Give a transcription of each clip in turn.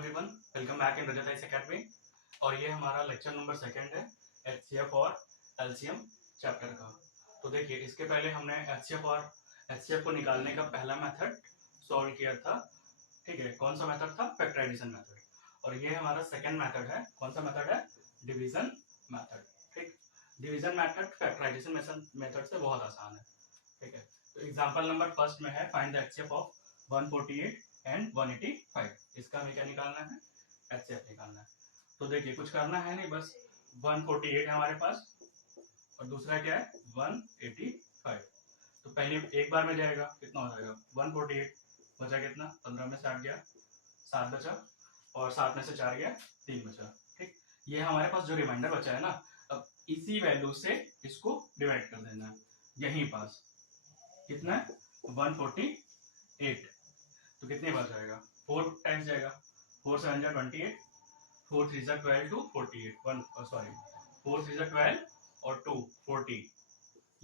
Everyone, welcome back in Rajat ice academy. और ये हमारा लेक्चर नंबर सेकंड है एचसीएफ और एलसीएम चैप्टर का। तो देखिए, इसके पहले हमने एचसीएफ को निकालने का पहला मेथड सॉल्व किया था। ठीक है, कौन सा मेथड था? Factorization method. और ये हमारा सेकंड मेथड है। कौन सा मेथड है? Division method. ठीक, डिवीजन मेथड फैक्टराइजेशन मेथड से बहुत आसान है। ठीक है, तो एग्जाम्पल नंबर फर्स्ट में है find the HCF of 148 and 185। इसका हमें क्या निकालना है? एचसीएफ निकालना है। तो देखिए, कुछ करना है नहीं, बस 148 है हमारे पास और दूसरा क्या है? 185। तो पहले एक बार में जाएगा, कितना हो जाएगा? 148 बचा कितना? 15 में से 8 गया, 7 बचा, और 7 में से 4 गया, 3 बचा। ठीक, ये हमारे पास जो रिमाइंडर बचा है ना, अब इसी वैल्यू से इसको डिवाइड कर देना है। यहीं पास कितना है? 148। तो कितने बार जाएगा? 4 टाइम्स जाएगा। 4 7 जा 28, 4 3 जा 12 टू 48, 4 3 जा 12 और 2 40।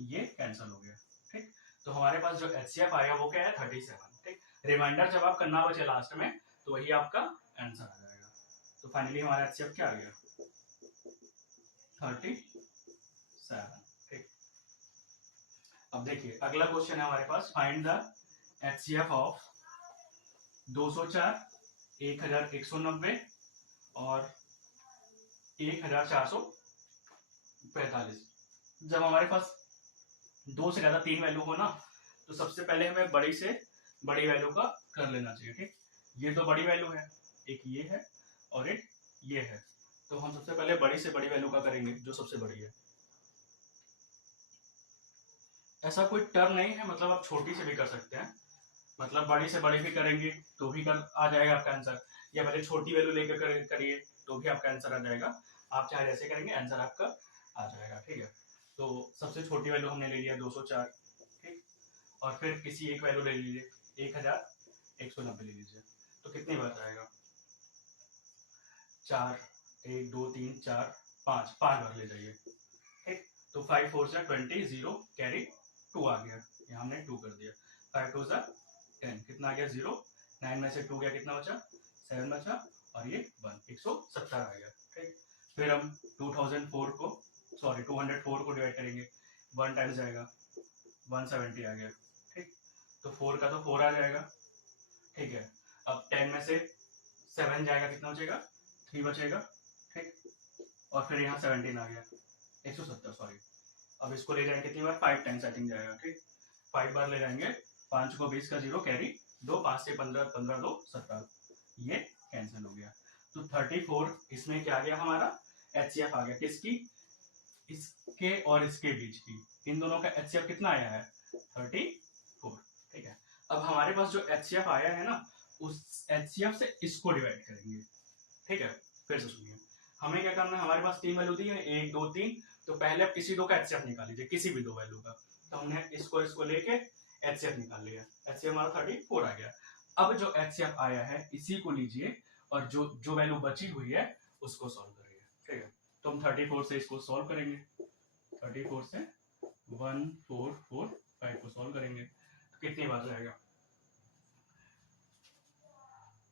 ये कैंसिल हो गया। ठीक, तो हमारे पास जो एचसीएफ आया वो क्या है? 37। ठीक, रिमाइंडर जब आपका ना बचे लास्ट में तो वही आपका आंसर आ जाएगा। तो फाइनली हमारा एचसीएफ क्या आ गया? 37। ठीक, अब देखिए अगला क्वेश्चन है हमारे पास, फाइंड द एचसीएफ ऑफ 204, 1190 और 1445। जब हमारे पास दो से ज्यादा 3 वैल्यू हो ना, तो सबसे पहले हमें बड़ी से बड़ी वैल्यू का कर लेना चाहिए। ठीक, ये तो बड़ी वैल्यू है, एक ये है और एक ये है। तो हम सबसे पहले बड़ी से बड़ी वैल्यू का करेंगे, जो सबसे बड़ी है। ऐसा कोई टर्म नहीं है, मतलब आप छोटी से भी कर सकते हैं, मतलब बड़ी से बड़ी भी करेंगे तो भी कर आ जाएगा आपका आंसर, या पहले छोटी वैल्यू लेकर करिए तो भी आपका आंसर आ जाएगा। आप चाहे जैसे करेंगे आंसर आपका आ जाएगा। ठीक है, तो सबसे छोटी वैल्यू हमने ले लिया 204। ठीक, और फिर किसी एक वैल्यू ले लीजिए, 1190 ले लीजिए। तो कितनी बार जाएगा? 4, 1 2 3 4 5 बार ले जाइए। ठीक, तो 5 4 जा 20, 0 कैरी 2 आ गया, यहाँ हमने 2 कर दिया। 5 2 जा 10, कितना आ गया? 0। 9 में से 2 गया, कितना बचा? 7 बचा, और ये 1, 170 आ गया। ठीक, फिर हम 204 को डिवाइड करेंगे, 1 टाइम्स जाएगा, 170 आ गया। ठीक, तो 4 का तो 4 आ जाएगा। ठीक है, अब 10 में से 7 जाएगा, कितना बचेगा? 3 बचेगा। ठीक, और फिर यहाँ 17 आ गया, 170 सॉरी। अब इसको ले जाएंगे कितनी बार? 5 टाइम्स आई थिंक जाएगा। ठीक, 5 बार ले जाएंगे, 5 को 20 का 0 कैरी 2, 5 से 15, 15 2 17, ये कैंसिल हो गया। तो 34 इसमें क्या आ गया हमारा? एचसीएफ आ गया। किसकी? इसके और इसके बीच की, इन दोनों का एचसीएफ कितना आया है? 34। ठीक है, अब हमारे पास जो एचसीएफ आया है ना, उस एचसीएफ से इसको डिवाइड करेंगे। ठीक है, फिर से सुनिए, हमें क्या करना है? हमारे पास 3 वैल्यू दी है, 1 2 3। तो पहले आप किसी दो का एचसीएफ निकाल लीजिए, किसी भी 2 वैल्यू का। तो हमने इसको लेके एचसीएफ निकाल लिया, एचसीएफ हमारा 34 आ गया। अब जो एचसीएफ आया है इसी को लीजिए और जो वैल्यू बची हुई है उसको सॉल्व करिए। ठीक है, तो हम 34 से इसको सॉल्व करेंगे, 34 से 1445 को सॉल्व करेंगे तो कितनी बार जाएगा?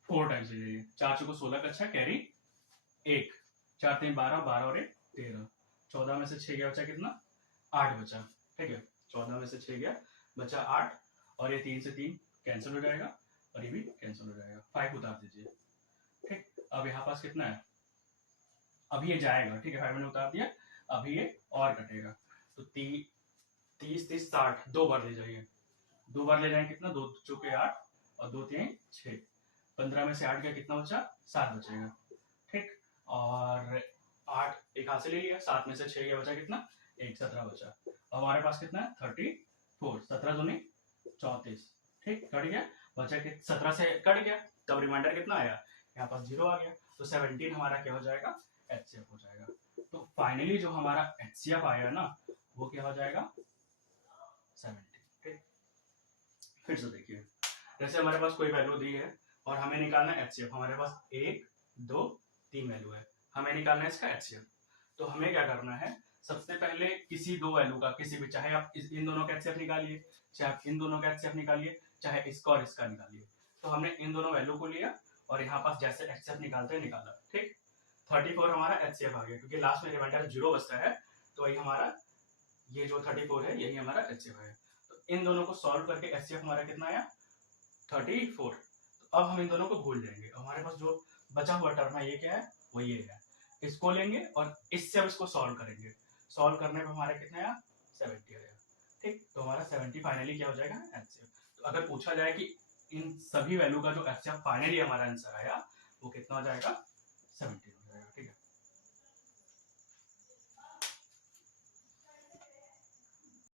4 टाइम्स ले जाइए। 4 चौको 16 का अच्छा कैरी 1, 4 3 12, 12 और 1 13, 14 में से 6 गया, बचा कितना? 8 बचा। ठीक है, 14 में से 6 गया, बचा 8, और ये 3 से 3 कैंसिल हो जाएगा और ये भी कैंसिल हो जाएगा। 5 उतार दीजिए। ठीक, अब यहाँ पास कितना है? अभी ये जाएगा। ठीक है, 5 मैंने उतार दिया, अभी ये और कटेगा। तो 30 30 30 60, 2 बार ले जाइए। 2 बार ले जाएंगे, कितना? 2 चौके 8 और 2 3 6, 15 में से 8 गया, कितना बचा? 7 बचेगा। ठीक, और 8 एक हाथ से ले लिया, 7 में से 6 गया, बचा कितना? 1, 17 बचा। अब हमारे पास कितना है? 34, 17 दूनी 34। ठीक, कट गया, बचा कि 17 से कट गया, तब रिमाइंडर कितना आया? यहाँ पास 0 आ गया। तो 17 हमारा क्या हो जाएगा? एचसीएफ हो जाएगा। तो फाइनली जो हमारा एचसीएफ आया ना, वो क्या हो जाएगा? 17। ठीक, फिर से देखिए, जैसे हमारे पास कोई वैल्यू दी है और हमें निकालना है एचसीएफ। हमारे पास 1 2 3 वैल्यू है, हमें निकालना है इसका एचसीएफ। तो हमें क्या करना है? सबसे पहले किसी 2 वैल्यू का, किसी भी, चाहे आप इन दोनों का एचसीएफ निकालिए, चाहे आप इन दोनों का एचसीएफ निकालिए, चाहे इसका और इसका निकालिए। तो हमने इन दोनों वैल्यू को लिया और यहाँ पास जैसे HCF निकालते हैं निकाला, ठीक। 34 हमारा HCF आ गया, क्योंकि लास्ट में रिमाइंडर 0 बचता है, तो वही हमारा ये जो 34 है यही हमारा HCF है। तो इन दोनों को सॉल्व करके HCF हमारा कितना आया 34। तो अब हम इन दोनों को भूल जाएंगे, हमारे पास जो बचा हुआ टर्म है ये क्या है, वो ये है। इसको लेंगे और इससे अब इसको सॉल्व करेंगे, सॉल्व करने पर हमारा कितना आया 70 आया, ठीक। तो हमारा 70 फाइनली क्या हो जाएगा HCF। तो अगर पूछा जाए कि इन सभी वैल्यू का जो HCF फाइनली हमारा आंसर आया वो कितना हो जाएगा 70।